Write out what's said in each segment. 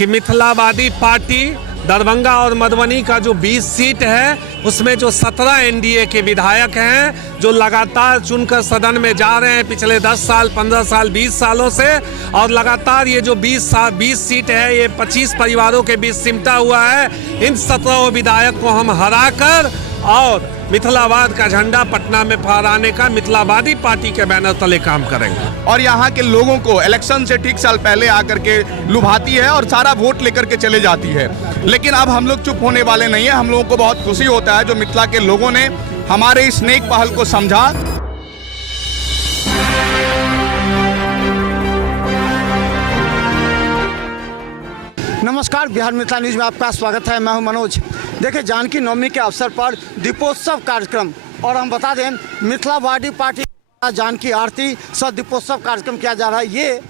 कि मिथिलावादी पार्टी दरभंगा और मधुबनी का जो 20 सीट है उसमें जो 17 एनडीए के विधायक हैं जो लगातार चुनकर सदन में जा रहे हैं पिछले 10 साल 15 साल 20 सालों से, और लगातार ये जो 20 सीट है ये 25 परिवारों के बीच सिमटा हुआ है। इन 17 विधायक को हम हराकर और मिथिलावाद का झंडा पटना में फहराने का मिथिलावादी पार्टी के बैनर तले काम करेंगे। और यहाँ के लोगों को इलेक्शन से ठीक साल पहले आकर के लुभाती है और सारा वोट लेकर के चले जाती है। लेकिन अब हम लोग चुप होने वाले नहीं है। हम लोगों को बहुत खुशी होता है जो मिथिला के लोगों ने हमारे इस नेक पहल को समझा। नमस्कार, बिहार मिथिला न्यूज में आपका स्वागत है। मैं हूं मनोज। देखिए, जानकी नवमी के अवसर पर दीपोत्सव कार्यक्रम, और हम बता दें मिथिलावादी पार्टी जानकी आरती सह दीपोत्सव कार्यक्रम किया जा रहा है। ये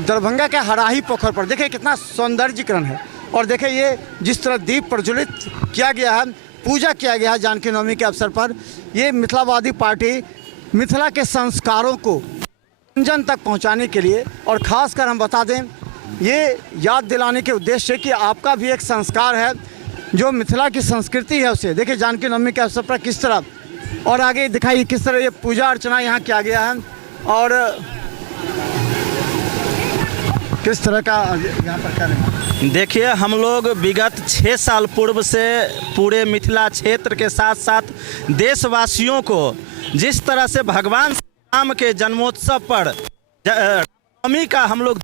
दरभंगा के हराही पोखर पर देखिए कितना सौंदर्यीकरण है, और देखिए ये जिस तरह दीप प्रज्वलित किया गया है, पूजा किया गया है जानकी नवमी के अवसर पर। ये मिथिलावादी पार्टी मिथिला के संस्कारों को जन तक पहुँचाने के लिए, और ख़ासकर हम बता दें ये याद दिलाने के उद्देश्य से कि आपका भी एक संस्कार है जो मिथिला की संस्कृति है उसे। देखिए जानकी नवमी के अवसर पर किस तरह, और आगे दिखाइए किस तरह ये पूजा अर्चना यहाँ किया गया है और किस तरह का यहाँ पर कर रहे हैं। देखिए, हम लोग विगत 6 साल पूर्व से पूरे मिथिला क्षेत्र के साथ साथ देशवासियों को जिस तरह से भगवान राम के जन्मोत्सव पर नवमी का हम लोग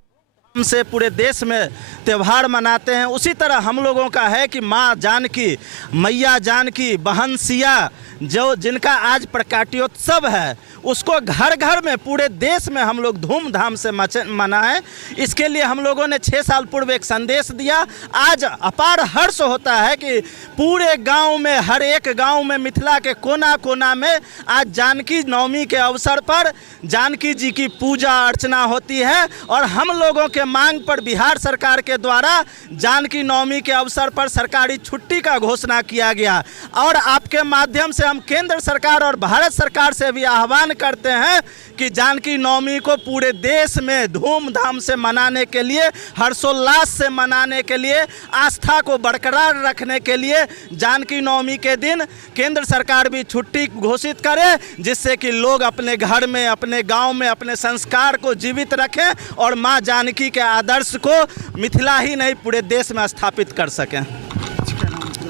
से पूरे देश में त्यौहार मनाते हैं, उसी तरह हम लोगों का है कि माँ जानकी, मैया जानकी, बहन सिया जो जिनका आज प्रकाट्योत्सव है उसको घर घर में पूरे देश में हम लोग धूमधाम से मनाएं। इसके लिए हम लोगों ने 6 साल पूर्व एक संदेश दिया। आज अपार हर्ष होता है कि पूरे गांव में, हर एक गांव में, मिथिला के कोना कोना में आज जानकी नवमी के अवसर पर जानकी जी की पूजा अर्चना होती है। और हम लोगों के मांग पर बिहार सरकार के द्वारा जानकी नवमी के अवसर पर सरकारी छुट्टी का घोषणा किया गया। और आपके माध्यम से हम केंद्र सरकार और भारत सरकार से भी आह्वान करते हैं कि जानकी नवमी को पूरे देश में धूमधाम से मनाने के लिए, हर्षोल्लास से मनाने के लिए, आस्था को बरकरार रखने के लिए जानकी नवमी के दिन केंद्र सरकार भी छुट्टी घोषित करे, जिससे कि लोग अपने घर में, अपने गांव में अपने संस्कार को जीवित रखें और मां जानकी के आदर्श को मिथिला ही नहीं पूरे देश में स्थापित कर सकें।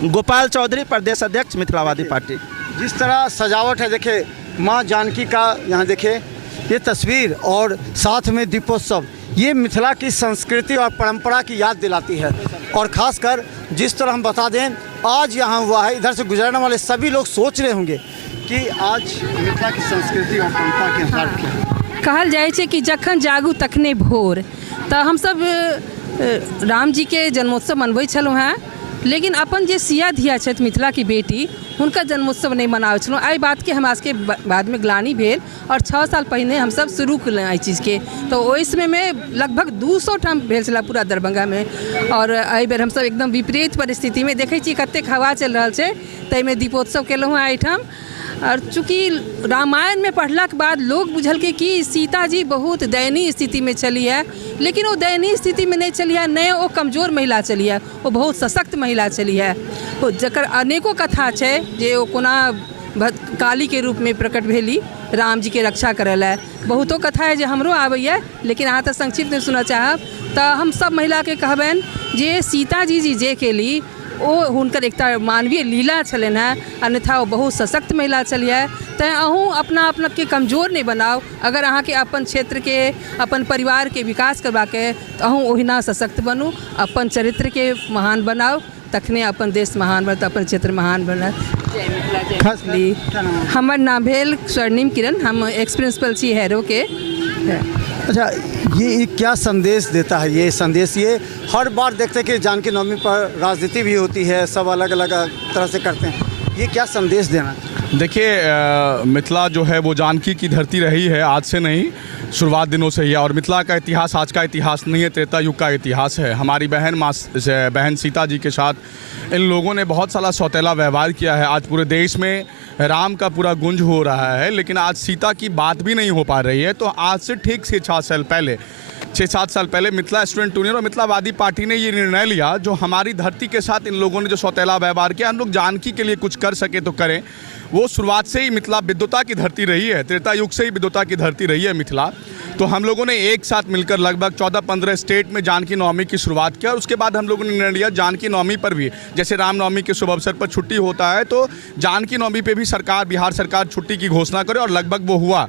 गोपाल चौधरी, प्रदेश अध्यक्ष मिथिलावादी पार्टी। जिस तरह सजावट है, देखिए माँ जानकी का यहाँ देखिए ये तस्वीर और साथ में दीपोत्सव, ये मिथिला की संस्कृति और परंपरा की याद दिलाती है। और ख़ासकर जिस तरह हम बता दें आज यहाँ हुआ है, इधर से गुजरने वाले सभी लोग सोच रहे होंगे कि आज मिथिला की संस्कृति और परंपरा के अनुसार क्या है। कहल जाए छे कि जखन जागू तखने भोर, तो हम सब राम जी के जन्मोत्सव मनबै छलहुँ हैं, लेकिन अपन जे सिया धिया छथि मिथिला की बेटी हुनका जन्मोत्सव नहीं मनाबै छलहुँ। एहि बात के हमरा सबके बाद में ग्लानि भेल, और 6 साल पहिने हम सब शुरू केलहुँ एहि चीज़ के। तो ओहि समय में लगभग 200 ठाम भेल छलै पूरा दरभंगा में, और एहि बेर हमसब एकदम विपरीत परिस्थिति में देखै छी कतेक हवा चलि रहल छै, ताहिमे दीपोत्सव केलहुँ हैं एहिठाम। और चूँकि रामायण में पढ़ला के बाद लोग बुझलकै कि सीता जी बहुत दयनीय स्थिति में चली है, लेकिन वो दयनीय स्थिति में नहीं चली है, नहीं वो कमजोर महिला चली है, वो बहुत सशक्त महिला चली है। वो जकर अनेकों कथा है जे वो कोना काली के रूप में प्रकट भेली राम जी के रक्षा करे ला। बहुतो कथा है जो हमरो आबैया, लेकिन अहाँ तो संक्षिप्त में सुनना चाहब तो हम सब महिला के कहबनि जे सीता जी जे केली ओ हुनकर एकटा मानवीय लीला छलनि हैं, अन्यथा वो बहुत सशक्त महिला छली है। तैं अहूँ अपना के कमजोर नहीं बनाओ। अगर अहाँ के अपन क्षेत्र के, अपन परिवार के विकास करबाके तो अहूँ ओहिना सशक्त बनू, अपन चरित्र के महान बनाओ, तखने अपन देश महान बनत, अपन क्षेत्र महान बनत। जय मिथिला, जय मैथिली। हमर नाम भेल स्वर्णिम किरण, हम एक्स प्रिंसिपल छी हैरो के। अच्छा, ये क्या संदेश देता है ये संदेश? ये हर बार देखते हैं कि जानकी नवमी पर राजनीति भी होती है, सब अलग अलग तरह से करते हैं, ये क्या संदेश देना? देखिए, मिथिला जो है वो जानकी की धरती रही है, आज से नहीं, शुरुआत दिनों से ही है। और मिथिला का इतिहास आज का इतिहास नहीं है, त्रेता युग का इतिहास है। हमारी बहन सीता जी के साथ इन लोगों ने बहुत सारा सौतेला व्यवहार किया है। आज पूरे देश में राम का पूरा गुंज हो रहा है, लेकिन आज सीता की बात भी नहीं हो पा रही है। तो आज से ठीक 6 साल पहले 6-7 साल पहले मिथिला स्टूडेंट यूनियन और मिथिलावादी पार्टी ने ये निर्णय लिया, जो हमारी धरती के साथ इन लोगों ने जो सौतेला व्यवहार किया, हम लोग जानकी के लिए कुछ कर सके तो करें। वो शुरुआत से ही मिथिला विद्वता की धरती रही है, त्रेता युग से ही विद्वता की धरती रही है मिथिला। तो हम लोगों ने एक साथ मिलकर लगभग 14-15 स्टेट में जानकी नवमी की शुरुआत किया और उसके बाद हम लोगों ने निर्णय लिया जानकी नवमी पर भी, जैसे रामनवमी के शुभ अवसर पर छुट्टी होता है, तो जानकी नवमी पे भी सरकार, बिहार सरकार छुट्टी की घोषणा करे और लगभग वो हुआ।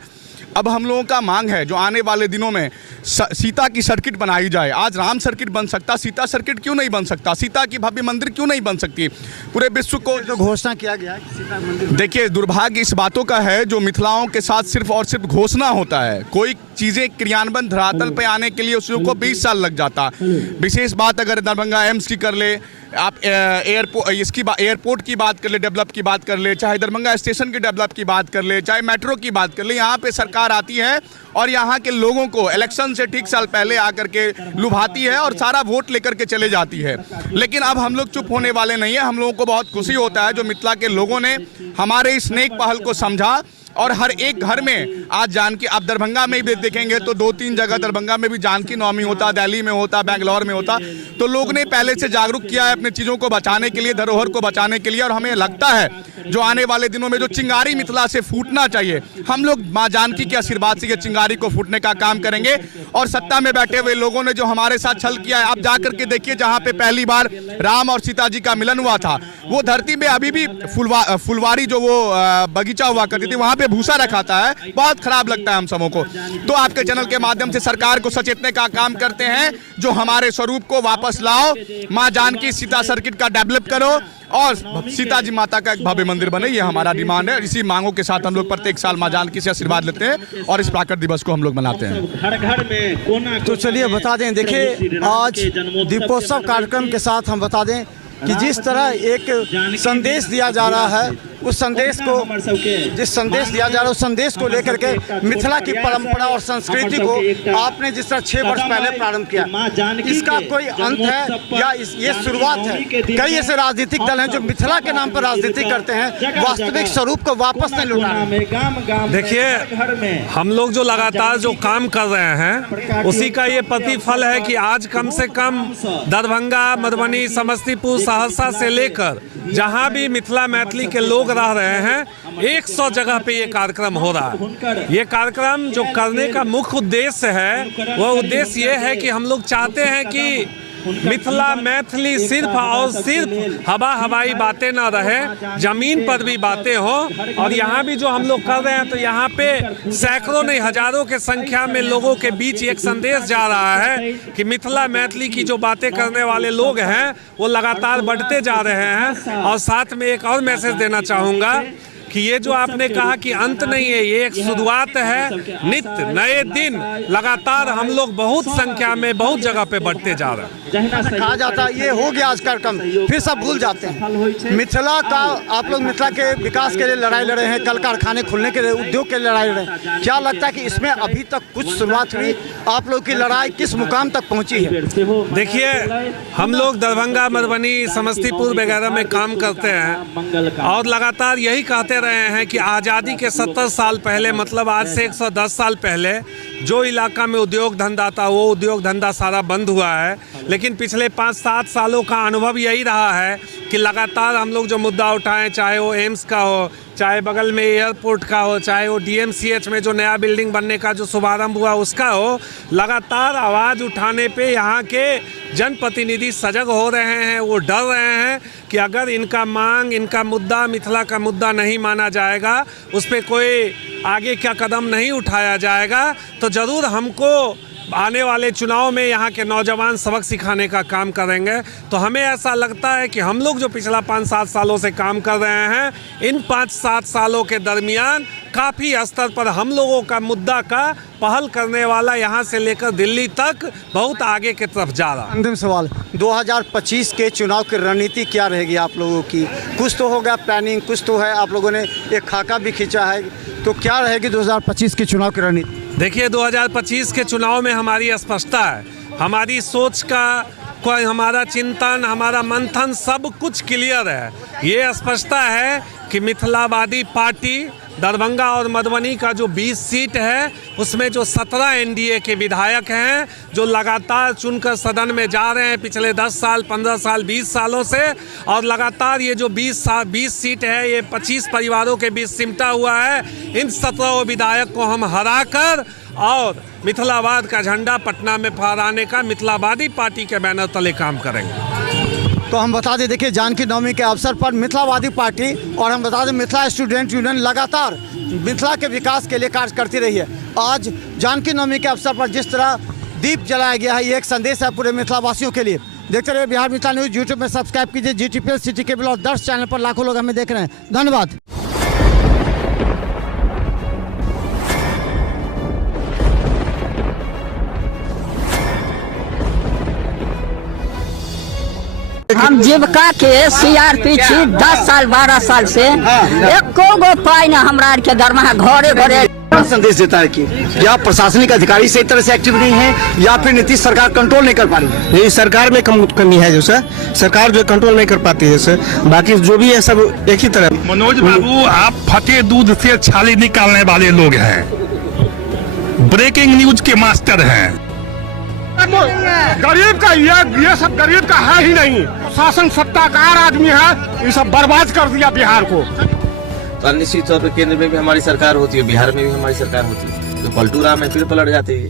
अब हम लोगों का मांग है जो आने वाले दिनों में सीता की सर्किट बनाई जाए। आज राम सर्किट बन सकता, सीता सर्किट क्यों नहीं बन सकता? सीता की भव्य मंदिर क्यों नहीं बन सकती? पूरे विश्व को जो घोषणा किया गया है सीता मंदिर, देखिए, दुर्भाग्य इस बातों का है जो मिथिलाओं के साथ सिर्फ और सिर्फ घोषणा होता है। कोई चीज़ें क्रियान्वयन धरातल पे आने के लिए उसको 20 साल लग जाता। विशेष बात अगर दरभंगा एम्स की कर ले, आप एयरपोर्ट की बात कर ले, डेवलप की बात कर ले, चाहे दरभंगा स्टेशन की डेवलप की बात कर ले, चाहे मेट्रो की बात कर ले, यहाँ पे सरकार आती है और यहाँ के लोगों को इलेक्शन से ठीक साल पहले आकर के लुभाती है और सारा वोट लेकर के चले जाती है। लेकिन अब हम लोग चुप होने वाले नहीं है। हम लोगों को बहुत खुशी होता है जो मिथिला के लोगों ने हमारे इस नेक पहल को समझा और हर एक घर में आज जानकी, आप दरभंगा में भी देखेंगे तो 2-3 जगह दरभंगा में भी जानकी नवमी होता, दिल्ली में होता, बेंगलोर में होता। तो लोग ने पहले से जागरूक किया है अपनी चीज़ों को बचाने के लिए, धरोहर को बचाने के लिए। और हमें लगता है जो आने वाले दिनों में जो चिंगारी मिथिला से फूटना चाहिए, हम लोग माँ जानकी के आशीर्वाद से ये चिंगारी को फूटने का काम करेंगे। और सत्ता में बैठे हुए लोगों ने जो हमारे साथ छल किया है, आप जाकर के देखिए जहाँ पे पहली बार राम और सीता जी का मिलन हुआ था, वो धरती में अभी भी फुलवारी जो वो बगीचा हुआ करती थी, वहाँ पे भूसा रखाता है। बहुत खराब लगता है हम सबों को। तो आपके चैनल के माध्यम से सरकार को सचेतने का काम करते हैं, जो हमारे स्वरूप को वापस लाओ, माँ जानकी सीता सर्किट का डेवलप करो और सीता जी माता का एक भव्य मंदिर बने। ये हमारा डिमांड है। इसी मांगों के साथ हम लोग प्रत्येक साल माँ जानकी से आशीर्वाद लेते हैं और इस प्राकृत दिवस को हम लोग मनाते हैं। घर घर में कोना तो चलिए बता दें, देखिए आज दीपोत्सव कार्यक्रम के साथ हम बता दें कि जिस तरह एक संदेश दिया जा रहा है, उस संदेश को, जिस संदेश दिया जा रहा है उस संदेश को लेकर के मिथिला की परंपरा और संस्कृति को आपने जिस तरह 6 वर्ष पहले प्रारंभ किया, इसका कोई अंत है या ये शुरुआत है? कई ऐसे राजनीतिक दल हैं जो मिथिला के नाम पर राजनीति करते हैं, वास्तविक स्वरूप को वापस नहीं लौटा रहे। देखिए, हम लोग जो लगातार जो काम कर रहे हैं उसी का ये प्रतिफल है कि आज कम से कम दरभंगा, मधुबनी, समस्तीपुर, सहरसा से लेकर जहां भी मिथिला मैथिली के लोग रह रहे हैं, 100 जगह पे ये कार्यक्रम हो रहा है। ये कार्यक्रम जो करने का मुख्य उद्देश्य है, वो उद्देश्य ये है कि हम लोग चाहते हैं कि मिथिला मैथिली सिर्फ और सिर्फ हवाई बातें ना रहे, जमीन पर भी बातें हो। और यहाँ भी जो हम लोग कर रहे हैं, तो यहाँ पे सैकड़ों नहीं हजारों के संख्या में लोगों के बीच एक संदेश जा रहा है कि मिथिला मैथिली की जो बातें करने वाले लोग हैं वो लगातार बढ़ते जा रहे हैं। और साथ में एक और मैसेज देना चाहूँगा कि ये जो आपने कहा कि अंत नहीं है, ये एक शुरुआत है। नित्य नए दिन लगातार हम लोग बहुत संख्या में बहुत जगह पे बढ़ते जा रहे हैं। कहा जाता है ये हो गया आज कार्यक्रम, फिर सब भूल जाते हैं। मिथिला का, आप लोग मिथिला के विकास के लिए लड़ाई लड़े हैं, कल कारखाने खुलने के लिए, उद्योग के लिए लड़ाई लड़े हैं। क्या लगता है कि इसमें अभी तक कुछ शुरुआत हुई? आप लोग की लड़ाई किस मुकाम तक पहुंची है? देखिए, हम लोग दरभंगा, मधुबनी, समस्तीपुर वगैरह में काम करते हैं और लगातार यही कहते रहे हैं कि आज़ादी के 70 साल पहले, मतलब आज से 110 साल पहले जो इलाका में उद्योग धंधा था वो उद्योग धंधा सारा बंद हुआ है। लेकिन पिछले 5-7 सालों का अनुभव यही रहा है कि लगातार हम लोग जो मुद्दा उठाएं, चाहे वो एम्स का हो, चाहे बगल में एयरपोर्ट का हो, चाहे वो DMCH में जो नया बिल्डिंग बनने का जो शुभारंभ हुआ उसका हो, लगातार आवाज़ उठाने पे यहाँ के जनप्रतिनिधि सजग हो रहे हैं। वो डर रहे हैं कि अगर इनका मांग, इनका मुद्दा, मिथिला का मुद्दा नहीं माना जाएगा, उस पर कोई आगे क्या कदम नहीं उठाया जाएगा, तो ज़रूर हमको आने वाले चुनाव में यहाँ के नौजवान सबक सिखाने का काम करेंगे। तो हमें ऐसा लगता है कि हम लोग जो पिछला 5-7 सालों से काम कर रहे हैं, इन 5-7 सालों के दरमियान काफ़ी स्तर पर हम लोगों का मुद्दा का पहल करने वाला यहाँ से लेकर दिल्ली तक बहुत आगे की तरफ जा रहा है। अंतिम सवाल, 2025 के चुनाव की रणनीति क्या रहेगी आप लोगों की? कुछ तो होगा प्लानिंग, कुछ तो है, आप लोगों ने एक खाका भी खींचा है, तो क्या रहेगी 2025 के चुनाव की रणनीति? देखिए, 2025 के चुनाव में हमारी स्पष्टता है, हमारी सोच का कोई, हमारा चिंतन, हमारा मंथन सब कुछ क्लियर है। ये स्पष्टता है कि मिथिलावादी पार्टी दरभंगा और मधुबनी का जो 20 सीट है उसमें जो 17 एनडीए के विधायक हैं जो लगातार चुनकर सदन में जा रहे हैं पिछले 10 साल 15 साल 20 सालों से, और लगातार ये जो 20 सीट है ये 25 परिवारों के बीच सिमटा हुआ है। इन 17 विधायक को हम हराकर और मिथिलावाद का झंडा पटना में फहराने का मिथिलावादी पार्टी के बैनर तले काम करेंगे। तो हम बता दें, देखिए जानकी नवमी के अवसर पर मिथिलावादी पार्टी और हम बता दें मिथिला स्टूडेंट यूनियन लगातार मिथिला के विकास के लिए कार्य करती रही है। आज जानकी नवमी के अवसर पर जिस तरह दीप जलाया गया है, ये एक संदेश है पूरे मिथिलावासियों के लिए। देखते रहिए बिहार मिथिला न्यूज़। यूट्यूब में सब्सक्राइब कीजिए, GTPL सिटी केबल और 10 चैनल पर लाखों लोग हमें देख रहे हैं। धन्यवाद। हम जीविका के CRP छी 10 साल 12 साल से एको गो पाई न हमरा आर के दरमाहा घरे घरे। संदेश देता है कि क्या प्रशासनिक अधिकारी सही तरह से एक्टिव नहीं है या फिर नीतीश सरकार कंट्रोल नहीं कर पा रही है? ये सरकार में कमी है जो सर, सरकार जो कंट्रोल नहीं कर पाती है सर, बाकी जो भी है सब एक ही तरह। मनोज बाबू, आप फटे दूध से छाली निकालने वाले लोग हैं, ब्रेकिंग न्यूज के मास्टर हैं। गरीब का ये सब गरीब का है ही नहीं। शासन सत्ताकार आदमी है, ये सब बर्बाद कर दिया बिहार को। तो निश्चित तौर पर केंद्र में भी हमारी सरकार होती है, बिहार में भी हमारी सरकार होती है, तो पलटू राम में फिर पलट जाते हैं।